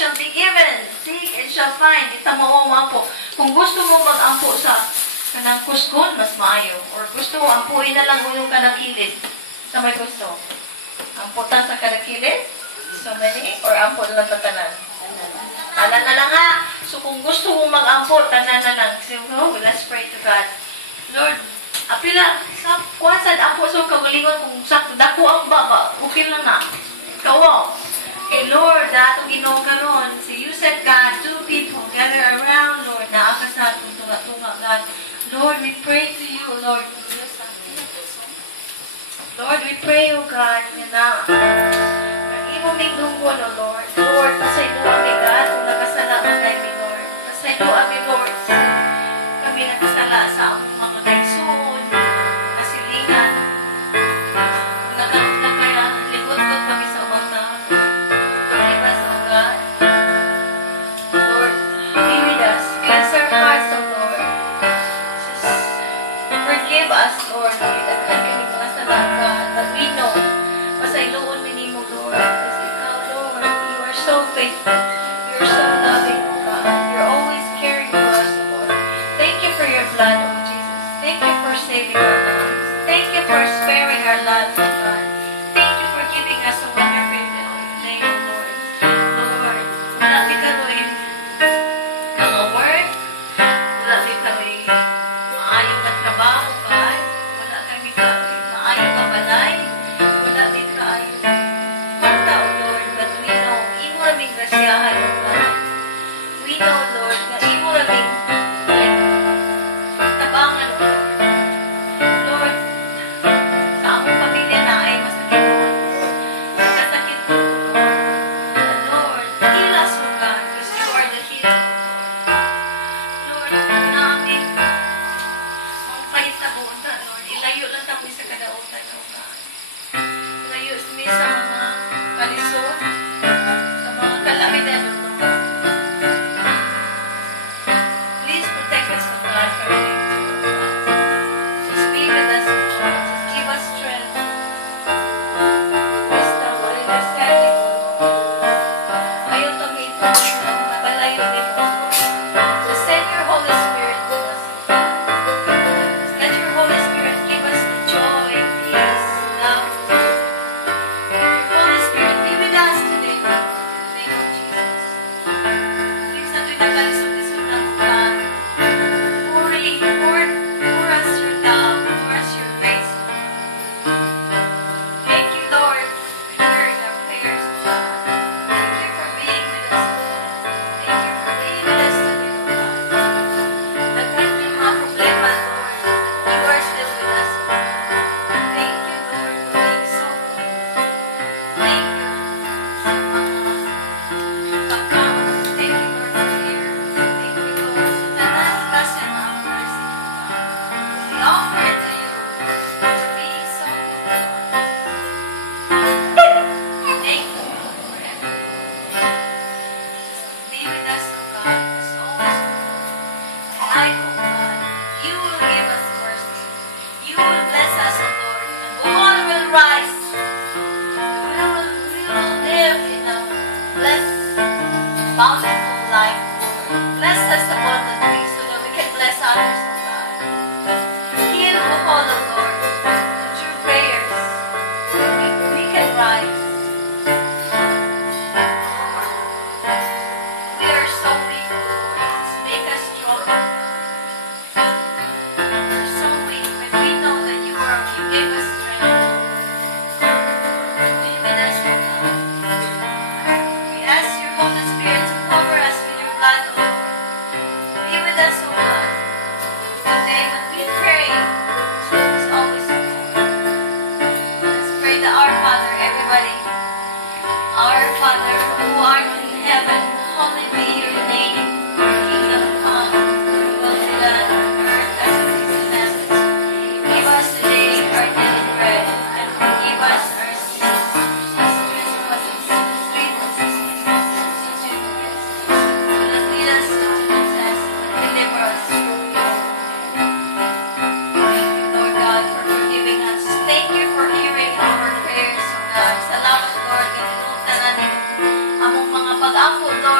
shall be given. Seek and shall find. Ita mawawampo. Kung gusto mo mag-ampo sa kanang kuskon, mas maayo. Or gusto mo, ampuin na lang yung kanakilid. Sa may gusto. Amputan sa kanakilid? So many? Or ampo na lang patanan? Tanan na lang ha. So kung gusto mo mag-ampo, tanan na lang. So, let's pray to God. Lord, apila, sa kuwasan, ampo so kagalingon kung sakto. Dako ang baba, okay lang na. Kawaw. Okay, Lord, datong Ginoo karon. So you said, God, two people gather around, Lord, na akasal kung tunga-tunga, God. Lord, we pray to you, Lord. Lord, we pray, O God, na imo mig dunggon, O Lord. Lord, pasaylo kami, God, kung nakasala man kami, Lord. Pasaylo kami, Lord. Kami nakasala sa mga kaigsoon, kasilingan. Nagkaya-ligot-got kami sa ubang tao. Forgive us, O God. Lord, be with us. Cleanse our hearts, O Lord. Just forgive us, Lord. Kami mga sala, God. But we know, pasayloon mo, Lord. Kasi ikaw, Lord, you are so faithful. You are so loving, O God. You're always caring for us, O Lord. Thank you for your blood, O Jesus. Thank you for saving our lives. Thank you for sparing our lives, O God. Thank you for giving us a wonderful day, O Lord. Lord, wala di kami mga work. Wala di kami maayong na trabaho, God. Wala kami maayong na balay. Wala di kaayong mata, O Lord. But we know, imo raming grasyahan, O God. We know, Lord, na imo raming tabangan, O Lord. Lord, sa among pamilya na ay masakit po. Masakit po, Lord. But Lord, heal us, O God, because you are the healer, O Lord. Lord, namin mga kahit na buunta, Lord, ilayo lang kami sa kadautan, O God. Ilayo kami sa mga kalisod, sa mga kalamidad, O Lord. Please protect us, O God, from danger, O God. Just be with us, O Lord. Just give us strength, wisdom, understanding, O Lord. Ayaw kami ito, napalayo nito, O Lord. Just send your Holy Spirit to us, O God. Just let your Holy Spirit give us the joy, peace, love. Your Holy Spirit be with us today, Lord. In the name of Jesus. Please, sa tuwing nagkalisod-lisod na, O God. Pour us your love, pour us your grace, O God. Thank you, Lord, for hearing our prayers, O God. Thank you for being with us, O Lord. Thank you for being with us today, O God. That kahit may mga problema, Lord, you are still with us, O God. Thank you, Lord, for being so good. Thank you sa mga pagkaon. Thank you, Lord, for here. Thank you, Lord, sa tanan klase ng mga mercy, O God. We offer it to you for being so good, Lord. Thank you, Lord, for everything. Just be with us, O God. Just always, tonight, O God, you will give us mercy. You will bless us, O Lord. And all will rise. We will live in a blessed, bountiful life, Lord. Bless us abundantly so that we can bless others, O God. Heal all, O Lord, through prayers. We can rise. We are so weak, Lord. Just make us strong, O God. We're so weak, but we know that you give us strength. Be with us, O God. We ask your Holy Spirit to cover us with your blood, O Lord. Be with us, O God. Today when we pray, it's always O God. Let's pray to our Father, everybody. Our Father, who art in heaven, hallowed be your name. Your kingdom come. Your will be done on earth as it is in heaven. Give us today our daily bread, and forgive us our sins, as trespasses, lead us not into temptation. Do not lead us into test, but deliver us from evil. Thank you, Lord God, for forgiving us. Thank you for hearing our prayers, O God. Salamat, Lord, na tinutanan niyo among mga pag-ampo, Lord.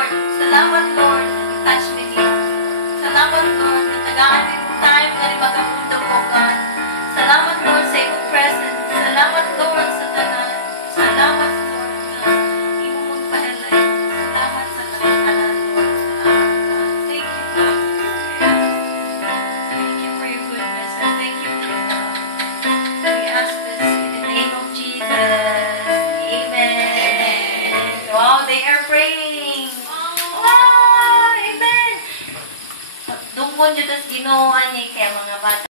Supon dito sa Ginoo ani kay mga bata